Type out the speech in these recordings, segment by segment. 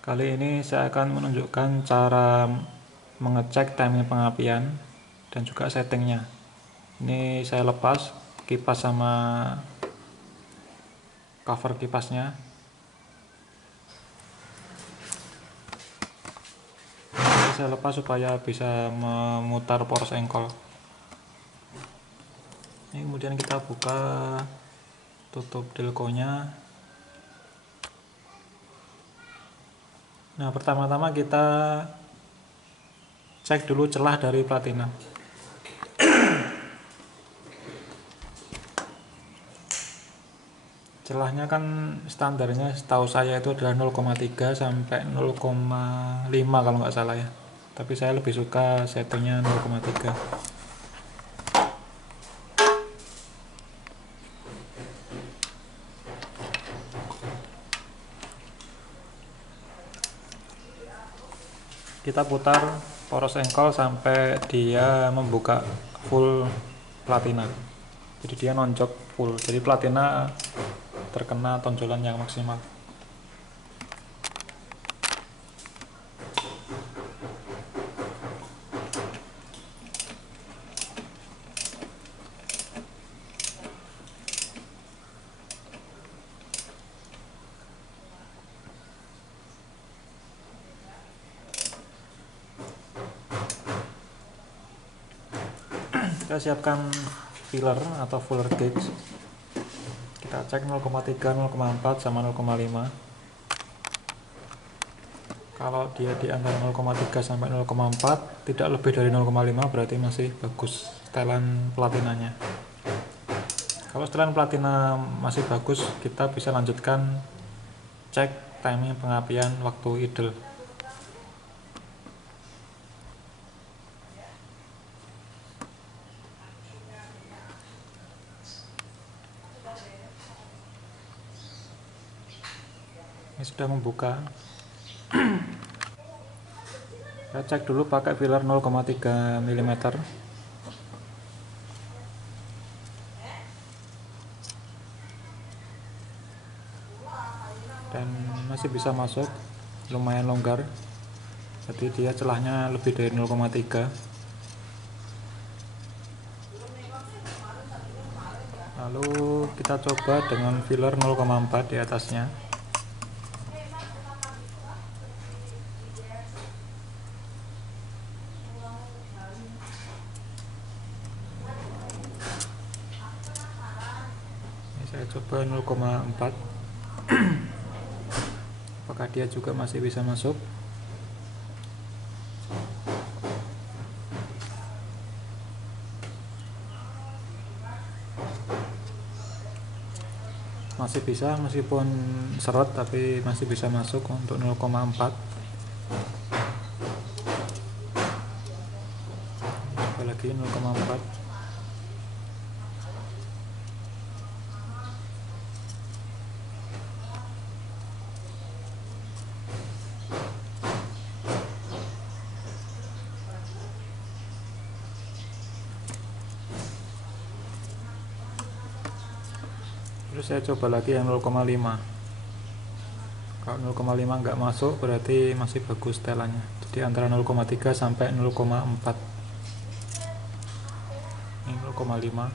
Kali ini saya akan menunjukkan cara mengecek timing pengapian dan juga settingnya. Ini saya lepas kipas sama cover kipasnya. Ini saya lepas supaya bisa memutar poros engkol. Ini kemudian kita buka, tutup delconya. Nah, pertama-tama kita cek dulu celah dari platina. Celahnya kan standarnya setahu saya itu adalah 0,3 sampai 0,5 kalau nggak salah ya. Tapi saya lebih suka settingnya 0,3. Kita putar poros engkol sampai dia membuka full platina. Jadi dia nonjok full. Jadi platina terkena tonjolan yang maksimal. Kita siapkan filler atau fuller gauge. Kita cek 0,3, 0,4 sama 0,5. Kalau dia di antara 0,3 sampai 0,4 tidak lebih dari 0,5 berarti masih bagus setelan platinanya. Kalau setelan platina masih bagus, kita bisa lanjutkan cek timing pengapian waktu idle. Ini sudah membuka. Kita cek dulu pakai filler 0,3 mm. Dan masih bisa masuk, lumayan longgar. Jadi dia celahnya lebih dari 0,3. Lalu kita coba dengan filler 0,4 di atasnya. Saya coba 0,4. Apakah dia juga masih bisa masuk? Masih bisa, meskipun seret tapi masih bisa masuk untuk 0,4. Coba lagi 0,4. Terus saya coba lagi yang 0,5. Kalau 0,5 nggak masuk berarti masih bagus setelannya. Jadi antara 0,3 sampai 0,4. Ini 0,5.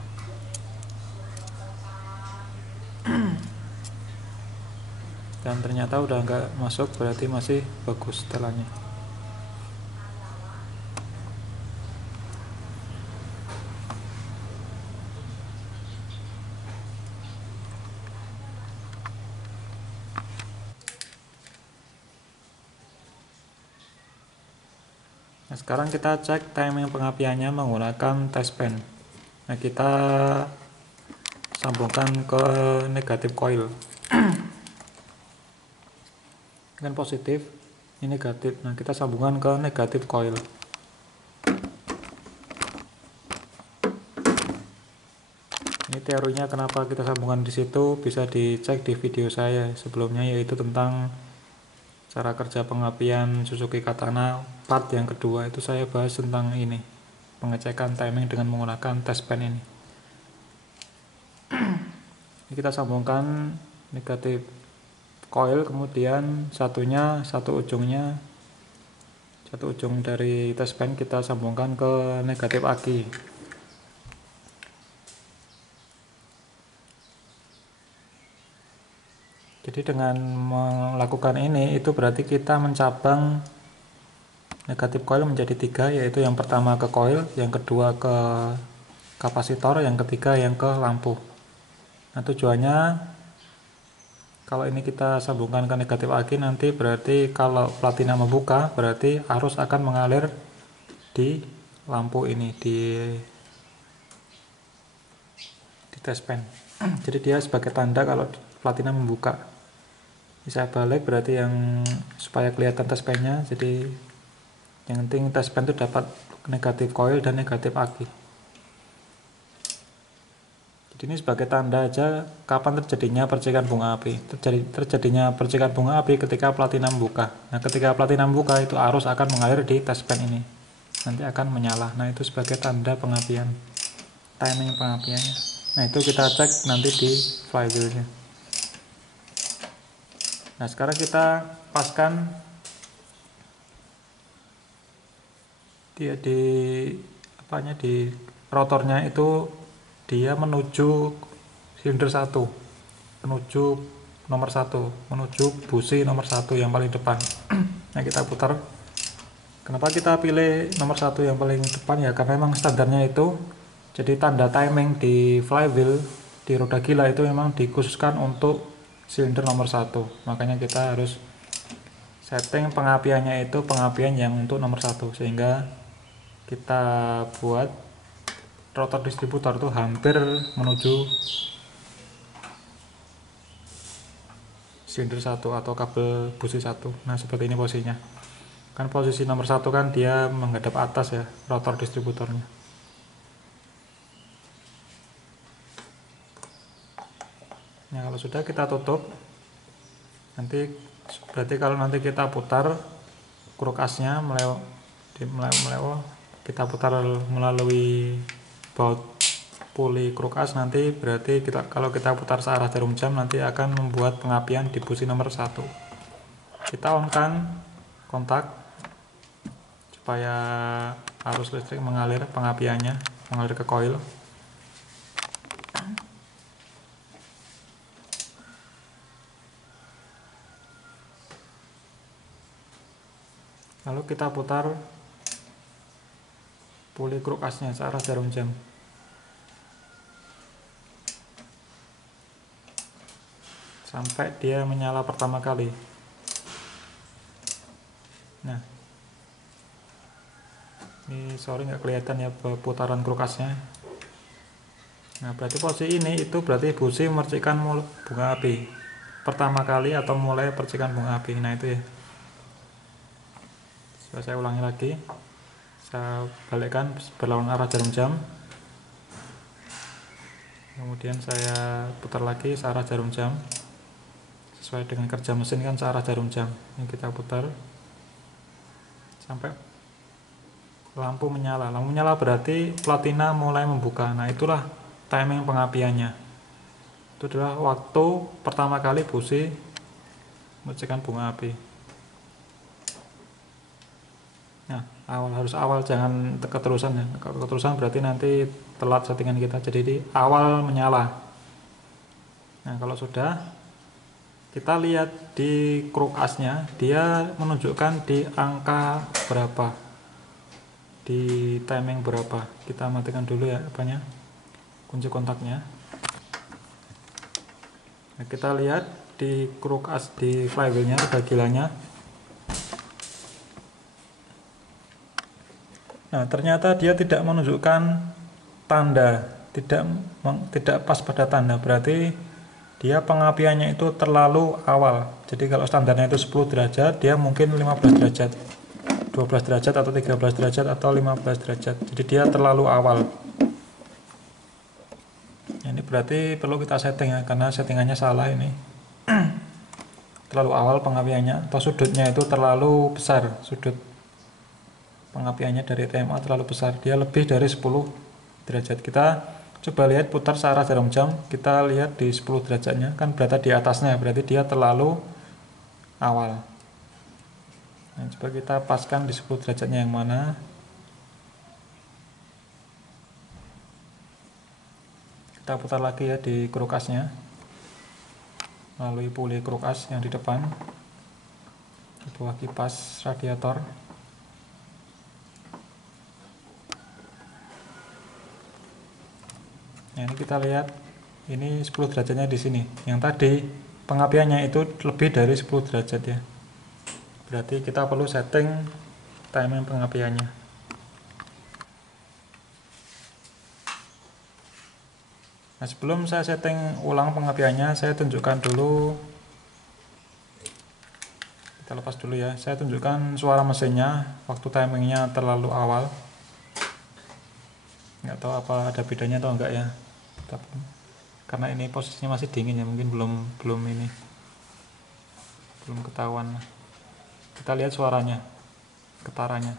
Dan ternyata udah nggak masuk berarti masih bagus setelannya. Nah, sekarang kita cek timing pengapiannya menggunakan test pen. Nah, kita sambungkan ke negatif coil. Ini kan positif, ini negatif. Nah, kita sambungkan ke negatif coil. Ini teorinya kenapa kita sambungkan di situ bisa dicek di video saya sebelumnya, yaitu tentang cara kerja pengapian Suzuki Katana part yang kedua. Itu saya bahas tentang ini, pengecekan timing dengan menggunakan test pen ini. Ini kita sambungkan negatif coil, kemudian satu ujung dari test pen kita sambungkan ke negatif aki. Jadi dengan melakukan ini itu berarti kita mencabang negatif coil menjadi 3, yaitu yang pertama ke coil, yang kedua ke kapasitor, yang ketiga yang ke lampu. Nah, tujuannya kalau ini kita sambungkan ke negatif aki, nanti berarti kalau platina membuka berarti arus akan mengalir di lampu ini, di test pen. Jadi dia sebagai tanda kalau platina membuka. Bisa balik berarti yang supaya kelihatan test pen-nya. Jadi yang penting test pen itu dapat negatif coil dan negatif aki. Jadi ini sebagai tanda aja kapan terjadinya percikan bunga api. Terjadinya percikan bunga api ketika platina membuka. Nah, ketika platina membuka itu arus akan mengalir di test pen ini. Nanti akan menyala. Nah, itu sebagai tanda pengapian. Timing pengapiannya. Nah, itu kita cek nanti di flywheel-nya. Nah, sekarang kita paskan dia di rotornya itu, dia menuju silinder 1, menuju nomor 1, menuju busi nomor 1 yang paling depan. Nah, kita putar. Kenapa kita pilih nomor 1 yang paling depan ya? Karena memang standarnya itu, jadi tanda timing di flywheel di roda gila itu memang dikhususkan untuk silinder nomor 1. Makanya kita harus setting pengapiannya itu pengapian yang untuk nomor 1, sehingga kita buat rotor distributor itu hampir menuju silinder 1 atau kabel busi 1. Nah, seperti ini posisinya. Kan posisi nomor 1 kan dia menghadap atas ya, rotor distributornya. Nah, kalau sudah kita tutup, nanti berarti kalau nanti kita putar kruk asnya kita putar melalui baut puli kruk as, nanti berarti kalau kita putar searah jarum jam nanti akan membuat pengapian di busi nomor 1. Kita on kan kontak supaya arus listrik mengalir, pengapiannya mengalir ke coil. Lalu kita putar puli kruk asnya searah jarum jam. Sampai dia menyala pertama kali. Nah, ini sorry nggak kelihatan ya putaran kruk asnya. Nah, berarti posisi ini itu berarti busi memercikkan bunga api pertama kali atau mulai percikan bunga api. Nah, itu ya. Saya ulangi lagi, saya balikkan berlawanan arah jarum jam, kemudian saya putar lagi searah jarum jam sesuai dengan kerja mesin kan searah jarum jam. Ini kita putar sampai lampu menyala. Lampu menyala berarti platina mulai membuka. Nah, itulah timing pengapiannya. Itu adalah waktu pertama kali busi memercikkan bunga api. Nah, harus awal, jangan keterusan ya. Kalau keterusan berarti nanti telat settingan kita. Jadi di awal menyala. Nah, kalau sudah, kita lihat di kruk asnya, dia menunjukkan di angka berapa, di timing berapa. Kita matikan dulu ya kunci kontaknya. Nah, kita lihat di kruk as di flywheelnya, roda gilanya. Nah, ternyata dia tidak menunjukkan tanda, tidak pas pada tanda, berarti dia pengapiannya itu terlalu awal. Jadi kalau standarnya itu 10 derajat, dia mungkin 15 derajat, 12 derajat atau 13 derajat atau 15 derajat. Jadi dia terlalu awal. Ini berarti perlu kita setting ya, karena settingannya salah ini. Terlalu awal pengapiannya, atau sudutnya itu terlalu besar, sudut pengapiannya dari TMA terlalu besar, dia lebih dari 10 derajat. Kita coba lihat putar searah jarum jam, kita lihat di 10 derajatnya kan berada di atasnya, berarti dia terlalu awal. Nah, coba kita paskan di 10 derajatnya yang mana. Kita putar lagi ya di krukasnya melalui puli krukas yang di depan, di bawah kipas radiator. Nah, ini kita lihat ini 10 derajatnya di sini. Yang tadi pengapiannya itu lebih dari 10 derajat ya. Berarti kita perlu setting timing pengapiannya. Nah, sebelum saya setting ulang pengapiannya, saya tunjukkan dulu. Kita lepas dulu ya. Saya tunjukkan suara mesinnya waktu timingnya terlalu awal. Nggak tahu apa ada bedanya atau enggak ya. Karena ini posisinya masih dingin ya, mungkin belum ketahuan. Kita lihat suaranya, getarannya.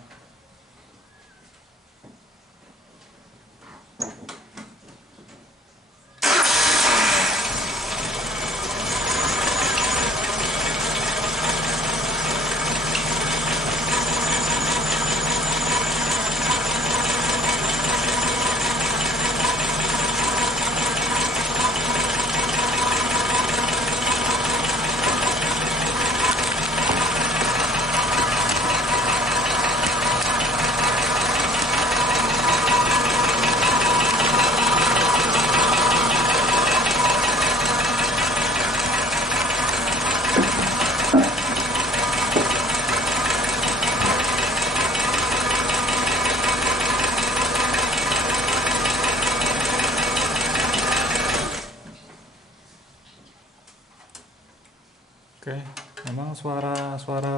Oke, memang suara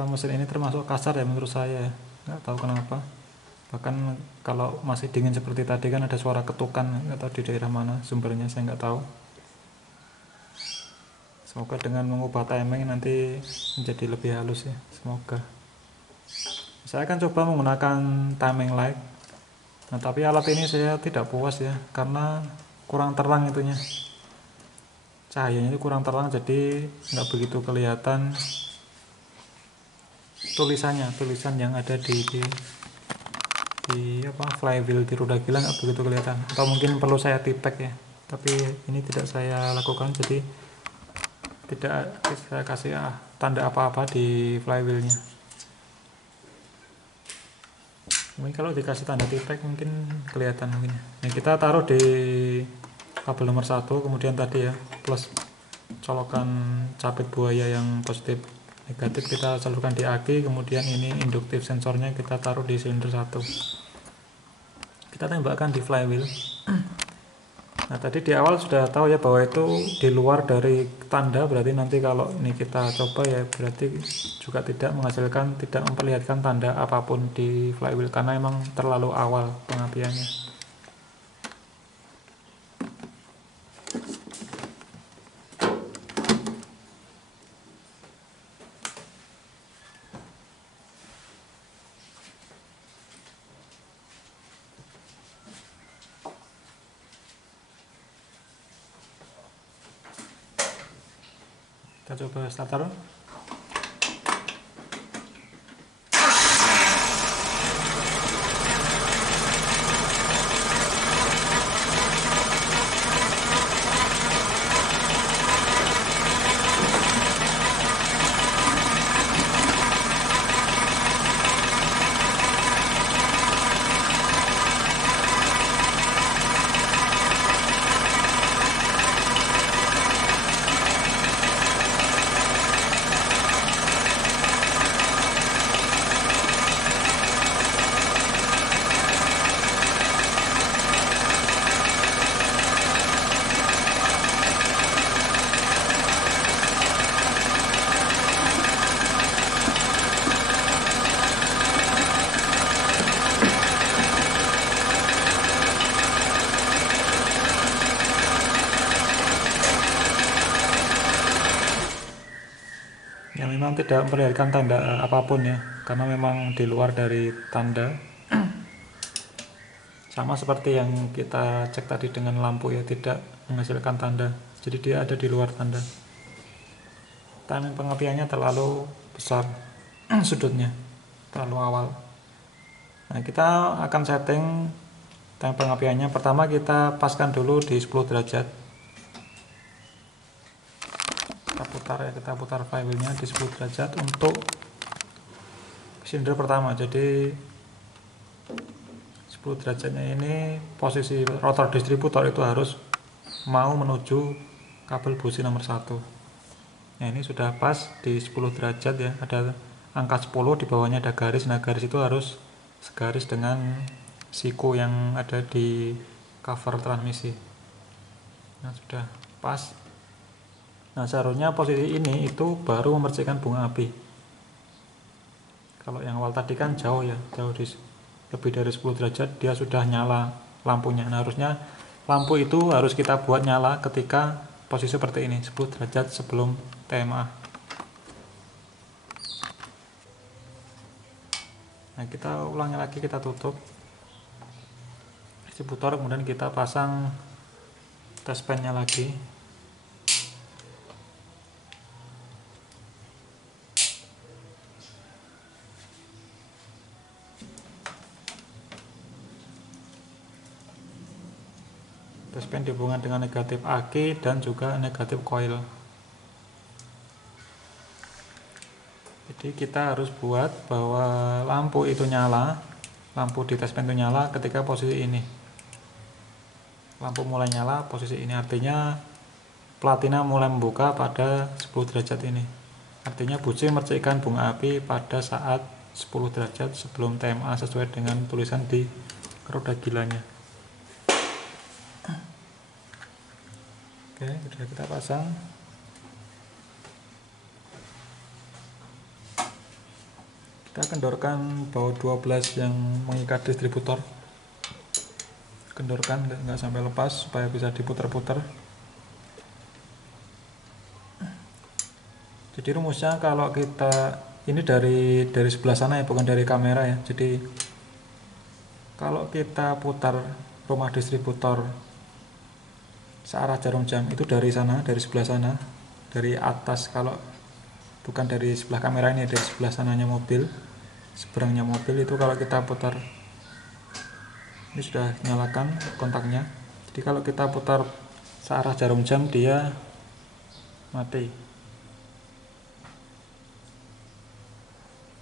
mesin ini termasuk kasar ya menurut saya, nggak tahu kenapa. Bahkan kalau masih dingin seperti tadi kan ada suara ketukan, nggak tahu di daerah mana sumbernya, saya nggak tahu. Semoga dengan mengubah timing nanti menjadi lebih halus ya, semoga. Saya akan coba menggunakan timing light. Nah, tapi alat ini saya tidak puas ya, karena kurang terang itunya. Cahayanya itu kurang terang, jadi nggak begitu kelihatan tulisan yang ada di flywheel di roda gila, nggak begitu kelihatan. Atau mungkin perlu saya tipek ya, tapi ini tidak saya lakukan, jadi tidak saya kasih tanda apa-apa di flywheelnya. Mungkin kalau dikasih tanda tipek mungkin kelihatan mungkin. Nah, kita taruh di kabel nomor 1, kemudian tadi ya plus colokan capit buaya yang positif negatif kita salurkan di aki, kemudian ini induktif sensornya kita taruh di silinder 1, kita tembakkan di flywheel. Nah, tadi di awal sudah tahu ya bahwa itu di luar dari tanda, berarti nanti kalau ini kita coba ya berarti juga tidak memperlihatkan tanda apapun di flywheel karena emang terlalu awal pengapiannya. Kita coba starter. Yang memang tidak memperlihatkan tanda apapun ya, karena memang di luar dari tanda. Sama seperti yang kita cek tadi dengan lampu ya, tidak menghasilkan tanda, jadi dia ada di luar tanda. timing pengapiannya terlalu besar, sudutnya terlalu awal. Nah, kita akan setting timing pengapiannya. Pertama kita paskan dulu di 10 derajat. Kita putar flywheelnya di 10 derajat untuk silinder pertama. Jadi 10 derajatnya ini posisi rotor distributor itu harus mau menuju kabel busi nomor 1. Nah, ini sudah pas di 10 derajat ya, ada angka 10, di bawahnya ada garis. Nah, garis itu harus segaris dengan siku yang ada di cover transmisi. Nah, sudah pas. Nah, seharusnya posisi ini itu baru memercikan bunga api. Kalau yang awal tadi kan jauh ya, jauh di lebih dari 10 derajat dia sudah nyala lampunya. Nah, harusnya lampu itu harus kita buat nyala ketika posisi seperti ini, 10 derajat sebelum TMA. Nah, kita ulangi lagi, kita tutup distributor, kemudian kita pasang test pan-nya lagi. Test pan dihubungkan dengan negatif aki dan juga negatif coil. Jadi kita harus buat bahwa lampu itu nyala, lampu di test pan itu nyala ketika posisi ini. Lampu mulai nyala posisi ini, artinya platina mulai membuka pada 10 derajat ini. Artinya busi memercikkan bunga api pada saat 10 derajat sebelum TMA sesuai dengan tulisan di roda gilanya. Oke, sudah kita pasang. Kita kendorkan baut 12 yang mengikat distributor. Kendorkan nggak sampai lepas supaya bisa diputar-putar. Jadi rumusnya kalau kita ini dari sebelah sana ya, bukan dari kamera ya. Jadi kalau kita putar rumah distributor searah jarum jam itu dari sana, dari sebelah sana, dari atas. Kalau bukan dari sebelah kamera ini, dari sebelah sananya mobil, seberangnya mobil itu kalau kita putar, ini sudah nyalakan kontaknya. Jadi kalau kita putar searah jarum jam dia mati.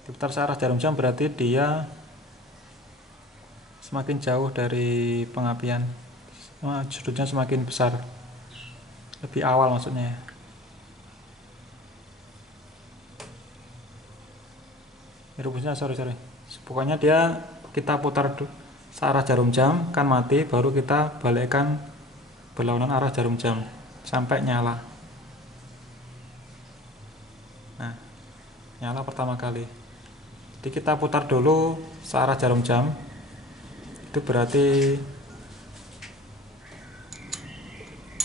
Diputar searah jarum jam berarti dia semakin jauh dari pengapian, sudutnya semakin besar, lebih awal maksudnya. Rumusnya sorry pokoknya dia kita putar searah jarum jam kan mati, baru kita balikkan berlawanan arah jarum jam sampai nyala. Nah, nyala pertama kali. Jadi kita putar dulu searah jarum jam, itu berarti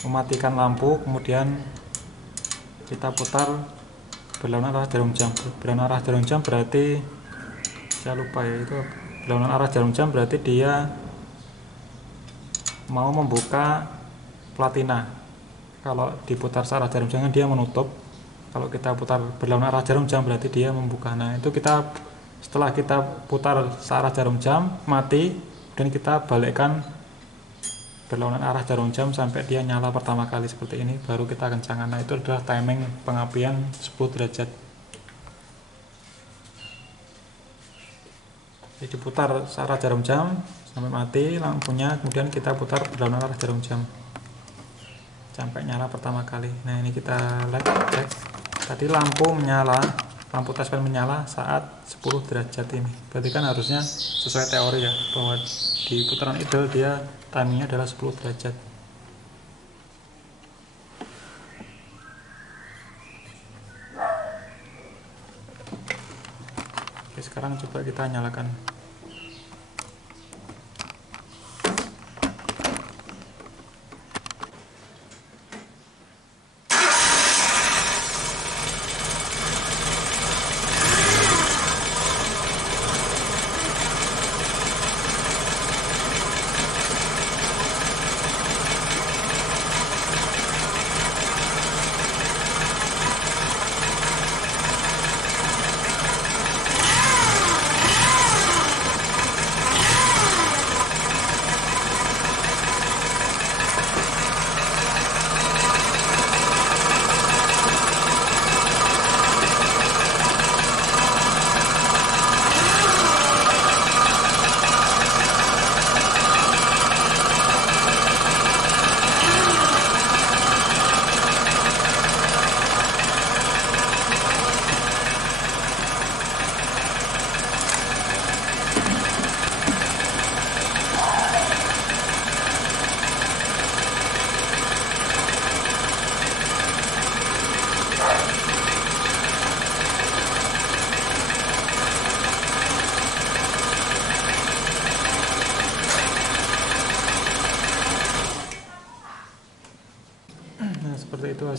mematikan lampu, kemudian kita putar berlawanan arah jarum jam. Berlawanan arah jarum jam berarti, saya lupa ya, itu berlawanan arah jarum jam berarti dia mau membuka platina. Kalau diputar searah jarum jam dia menutup. Kalau kita putar berlawanan arah jarum jam berarti dia membuka. Nah, itu kita setelah kita putar searah jarum jam mati, dan kita balikkan berlawanan arah jarum jam sampai dia nyala pertama kali seperti ini, baru kita kencangkan. Nah, itu adalah timing pengapian 10 derajat. Jadi putar searah jarum jam sampai mati lampunya, kemudian kita putar berlawanan arah jarum jam sampai nyala pertama kali. Nah, ini kita lihat cek. Tadi lampu menyala, lampu test pan menyala saat 10 derajat ini. Berarti kan harusnya sesuai teori ya, bahwa di putaran idle dia timingnya adalah 10 derajat. Oke, sekarang coba kita nyalakan.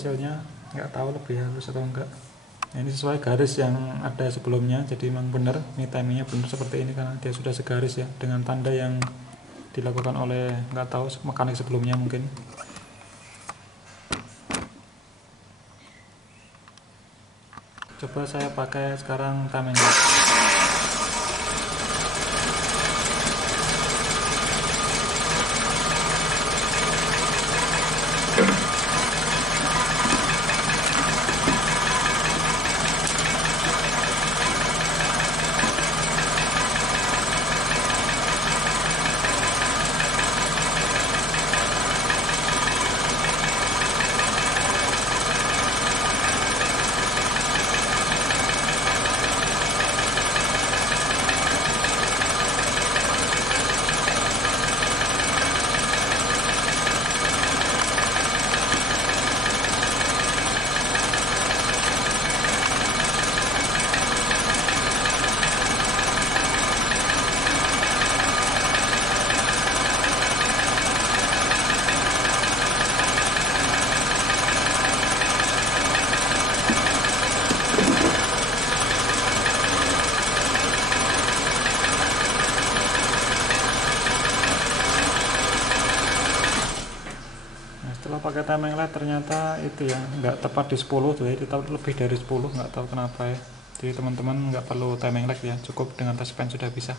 hasilnya nggak tahu lebih halus atau enggak. Nah, ini sesuai garis yang ada sebelumnya, jadi memang benar ini timingnya benar seperti ini karena dia sudah segaris ya dengan tanda yang dilakukan oleh nggak tahu mekanik sebelumnya mungkin. Coba saya pakai sekarang timing lock. Setelah pakai timing light ternyata itu ya nggak tepat di 10 tuh ya, lebih dari 10, nggak tahu kenapa ya. Jadi teman-teman nggak perlu timing light ya, cukup dengan touchpen sudah bisa.